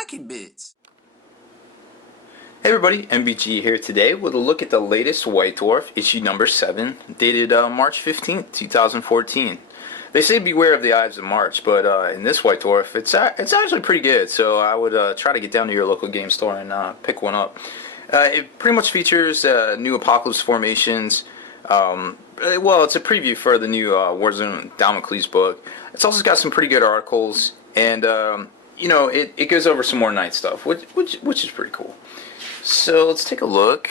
wacky bits. Hey everybody, MBG here today with a look at the latest White Dwarf, issue number 7, dated March 15th, 2014. They say beware of the Ides of March, but in this White Dwarf, it's actually pretty good, so I would try to get down to your local game store and pick one up. It pretty much features new Apocalypse formations. Well, it's a preview for the new Warzone Damocles book. It's also got some pretty good articles, and it goes over some more night stuff, which is pretty cool. So let's take a look.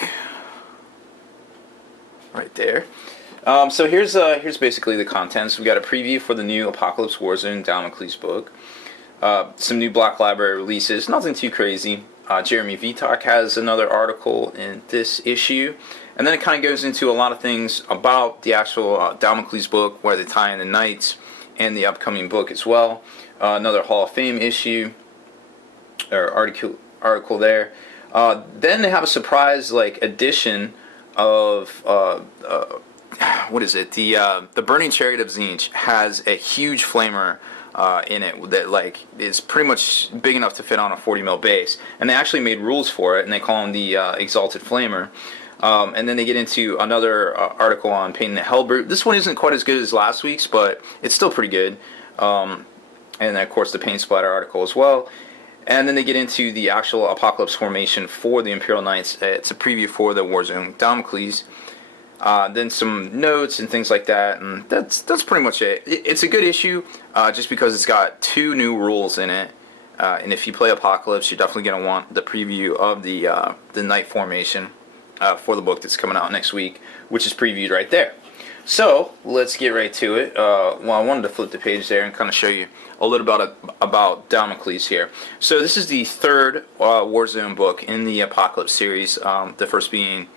Right there. So here's basically the contents. We got a preview for the new Apocalypse Warzone Damocles book. Some new Black Library releases. Nothing too crazy. Jeremy Vitak has another article in this issue, and then it kind of goes into a lot of things about the actual Damocles book, where they tie in the Knights and the upcoming book as well. Another Hall of Fame issue or article there. Then they have a surprise edition of what is it? The Burning Chariot of Tzeentch has a huge flamer in it that is pretty much big enough to fit on a 40mm base, and they actually made rules for it, and they call them the Exalted Flamer. And then they get into another article on painting the Helbrute. This one isn't quite as good as last week's, but it's still pretty good. And then of course the paint splatter article as well. And then they get into the actual Apocalypse formation for the Imperial Knights. It's a preview for the Warzone Damocles. Then some notes and things like that, and that's pretty much it. It's a good issue, just because it's got 2 new rules in it. And if you play Apocalypse, you're definitely going to want the preview of the Knight formation for the book that's coming out next week, which is previewed right there. So let's get right to it. Well, I wanted to flip the page there and kind of show you a little about Damocles here. So this is the 3rd Warzone book in the Apocalypse series. The first being,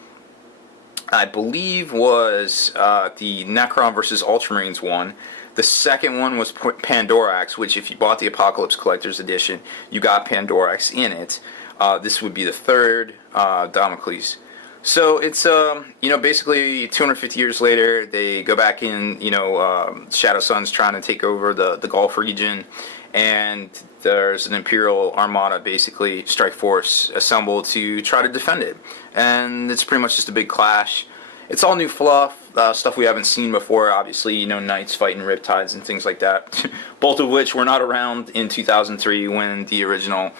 I believe, was the Necron versus Ultramarines one. The second one was Pandorax, which if you bought the Apocalypse Collector's Edition, you got Pandorax in it. This would be the 3rd Damocles. So it's basically 250 years later, they go back in, Shadow Sun's trying to take over the Gulf region, and there's an Imperial armada, basically strike force, assembled to try to defend it. And it's pretty much just a big clash. It's all new fluff, stuff we haven't seen before, obviously, Knights fighting Riptides and things like that, both of which were not around in 2003 when the original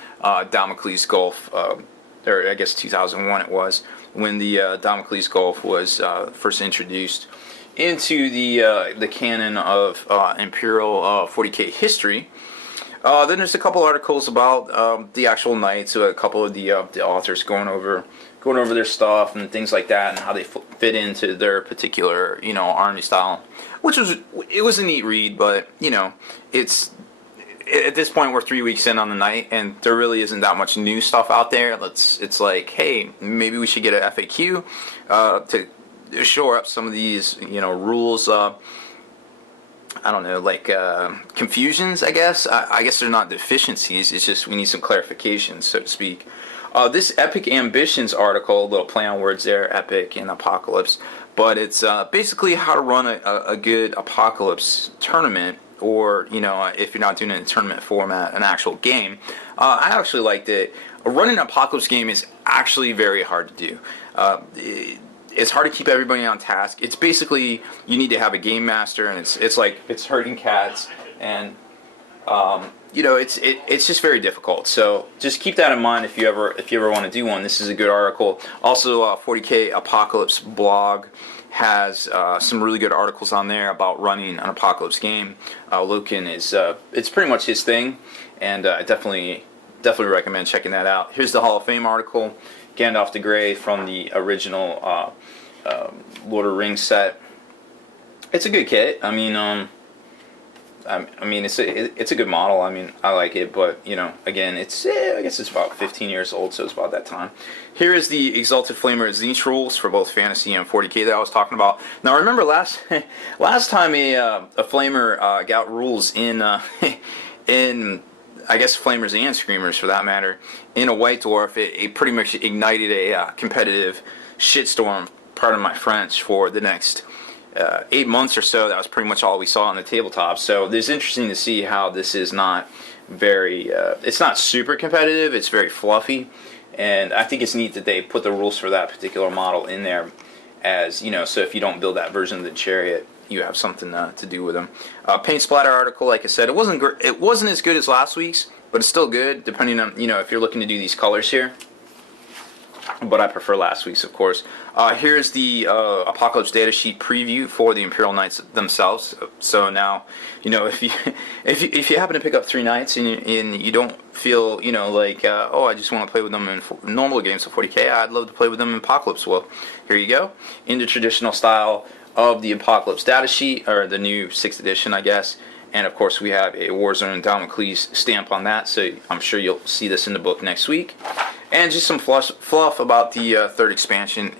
Damocles Gulf, or I guess 2001 it was, when the Damocles Gulf was first introduced into the canon of Imperial 40K history. Then there's a couple articles about the actual Knights, a couple of the authors going over their stuff and things like that, and how they fit into their particular army style, which was a neat read. But it's at this point we're 3 weeks in on the Knight, and there really isn't that much new stuff out there. It's like, hey, maybe we should get an FAQ to shore up some of these rules. I don't know, confusions, I guess. I guess they're not deficiencies. It's just we need some clarifications, so to speak. This Epic Ambitions article, a little play on words there, Epic and Apocalypse, but it's basically how to run a good Apocalypse tournament, or, if you're not doing it in a tournament format, an actual game. I actually liked it. Running an Apocalypse game is actually very hard to do. It's hard to keep everybody on task. It's basically, you need to have a game master, and it's herding cats, and it's just very difficult. So just keep that in mind if you ever want to do one. This is a good article. Also, 40K Apocalypse blog has some really good articles on there about running an Apocalypse game. Loken is it's pretty much his thing, and I definitely recommend checking that out. Here's the Hall of Fame article. Gandalf the Grey from the original Lord of the Rings set. It's a good kit. I mean, it's a good model. I mean, I like it, but again, I guess it's about 15 years old, so it's about that time. Here is the Exalted Flamer Tzeentch rules for both Fantasy and 40K that I was talking about. Now, remember last time a Flamer got rules in I guess Flamers and Screamers for that matter, in a White Dwarf, it pretty much ignited a competitive shitstorm, pardon my French, for the next 8 months or so. That was pretty much all we saw on the tabletop. So it's interesting to see how this is not very. It's not super competitive. It's very fluffy, and I think it's neat that they put the rules for that particular model in there, as so if you don't build that version of the chariot, you have something to do with them. Paint splatter article, like I said, it wasn't as good as last week's, but it's still good depending on if you're looking to do these colors here. But I prefer last week's, of course. Here's the Apocalypse Datasheet preview for the Imperial Knights themselves. So now, if you if you happen to pick up 3 Knights and you don't feel like oh, I just want to play with them in normal games of 40k, I'd love to play with them in Apocalypse. Well, here you go, in the traditional style of the Apocalypse Datasheet, or the new 6th edition, I guess. And of course, we have a Warzone Damocles stamp on that, so I'm sure you'll see this in the book next week. And just some fluff about the 3rd expansion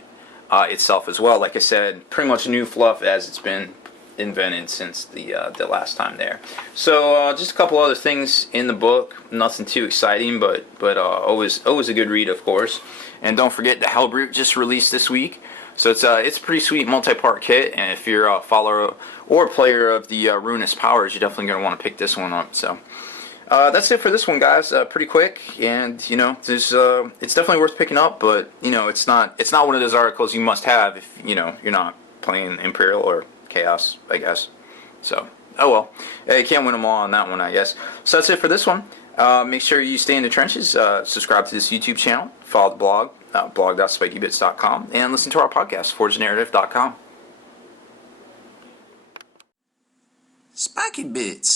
itself as well. Like I said, pretty much new fluff as it's been invented since the last time there. So just a couple other things in the book. Nothing too exciting, but always a good read, of course. And don't forget, the Helbrute just released this week. So it's a pretty sweet multi-part kit, and if you're a follower or player of the Ruinous Powers, you're definitely going to want to pick this one up. So that's it for this one, guys. Pretty quick, and it's definitely worth picking up, but it's not one of those articles you must have if you're not playing Imperial or Chaos, I guess. So oh well, you can't win them all on that one, I guess. So that's it for this one. Make sure you stay in the trenches. Subscribe to this YouTube channel. Follow the blog. blog.spikybits.com, and listen to our podcast, forgenarrative.com. Spiky Bits.